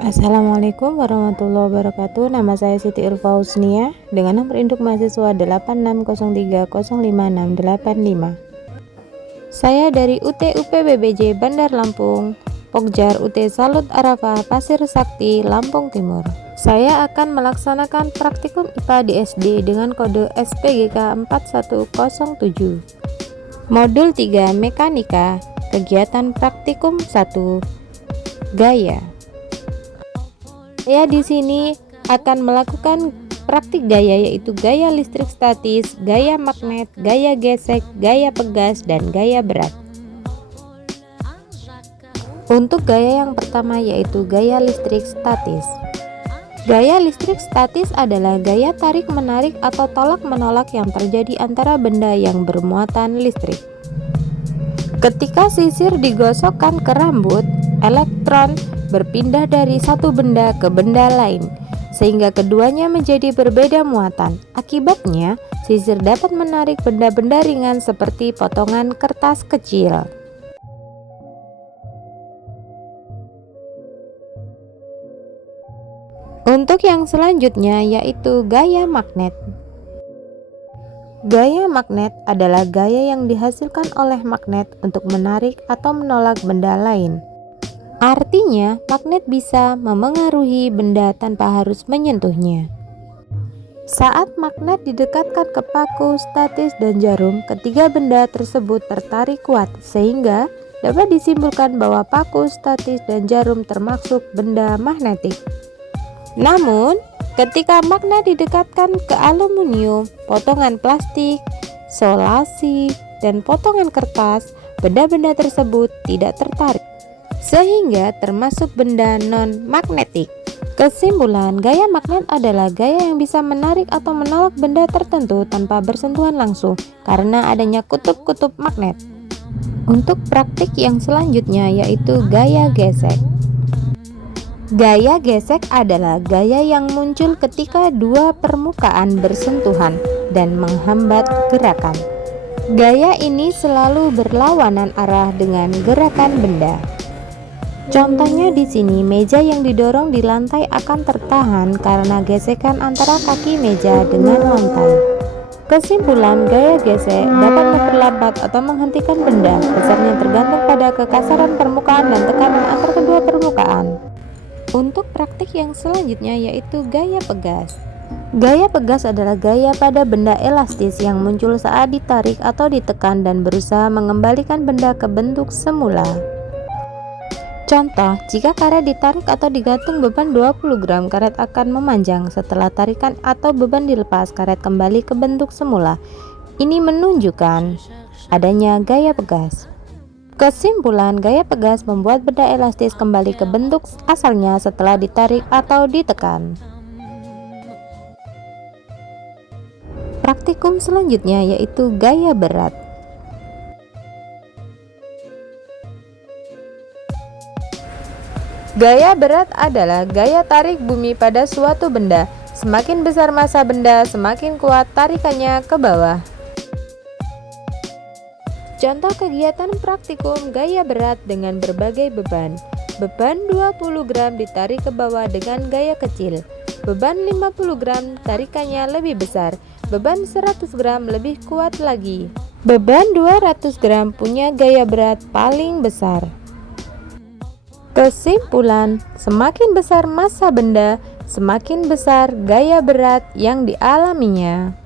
Assalamualaikum warahmatullahi wabarakatuh. Nama saya Siti Ulfa Husnia dengan nomor induk mahasiswa 8603056685. Saya dari UT UPBBJ Bandar Lampung, Pokjar UT Salut Arafah Pasir Sakti, Lampung Timur. Saya akan melaksanakan praktikum IPA di SD dengan kode SPGK 4107. Modul 3 Mekanika. Kegiatan praktikum 1 Gaya. Saya di sini akan melakukan praktik gaya, yaitu gaya listrik statis, gaya magnet, gaya gesek, gaya pegas, dan gaya berat. Untuk gaya yang pertama yaitu gaya listrik statis. Gaya listrik statis adalah gaya tarik-menarik atau tolak-menolak yang terjadi antara benda yang bermuatan listrik. Ketika sisir digosokkan ke rambut, elektron berpindah dari satu benda ke benda lain, sehingga keduanya menjadi berbeda muatan. Akibatnya, sisir dapat menarik benda-benda ringan seperti potongan kertas kecil. Untuk yang selanjutnya yaitu gaya magnet. Gaya magnet adalah gaya yang dihasilkan oleh magnet untuk menarik atau menolak benda lain. Artinya, magnet bisa memengaruhi benda tanpa harus menyentuhnya. Saat magnet didekatkan ke paku, statis, dan jarum, ketiga benda tersebut tertarik kuat, sehingga dapat disimpulkan bahwa paku, statis, dan jarum termasuk benda magnetik. Namun, ketika magnet didekatkan ke aluminium, potongan plastik, solasi, dan potongan kertas, benda-benda tersebut tidak tertarik, sehingga termasuk benda non-magnetik. Kesimpulan, gaya magnet adalah gaya yang bisa menarik atau menolak benda tertentu tanpa bersentuhan langsung karena adanya kutub-kutub magnet. Untuk praktik yang selanjutnya yaitu gaya gesek. Gaya gesek adalah gaya yang muncul ketika dua permukaan bersentuhan dan menghambat gerakan. Gaya ini selalu berlawanan arah dengan gerakan benda. Contohnya di sini, meja yang didorong di lantai akan tertahan karena gesekan antara kaki meja dengan lantai. Kesimpulan, gaya gesek dapat memperlambat atau menghentikan benda. Besarnya tergantung pada kekasaran permukaan dan tekanan antar kedua permukaan. Untuk praktik yang selanjutnya yaitu gaya pegas. Gaya pegas adalah gaya pada benda elastis yang muncul saat ditarik atau ditekan dan berusaha mengembalikan benda ke bentuk semula. Contoh, jika karet ditarik atau digantung beban 20 gram, karet akan memanjang. Setelah tarikan atau beban dilepas, karet kembali ke bentuk semula. Ini menunjukkan adanya gaya pegas. Kesimpulan, gaya pegas membuat benda elastis kembali ke bentuk asalnya setelah ditarik atau ditekan. Praktikum selanjutnya yaitu gaya berat. Gaya berat adalah gaya tarik bumi pada suatu benda. Semakin besar massa benda, semakin kuat tarikannya ke bawah. Contoh kegiatan praktikum gaya berat dengan berbagai beban. Beban 20 gram ditarik ke bawah dengan gaya kecil. Beban 50 gram tarikannya lebih besar. Beban 100 gram lebih kuat lagi. Beban 200 gram punya gaya berat paling besar. Kesimpulan, semakin besar massa benda, semakin besar gaya berat yang dialaminya.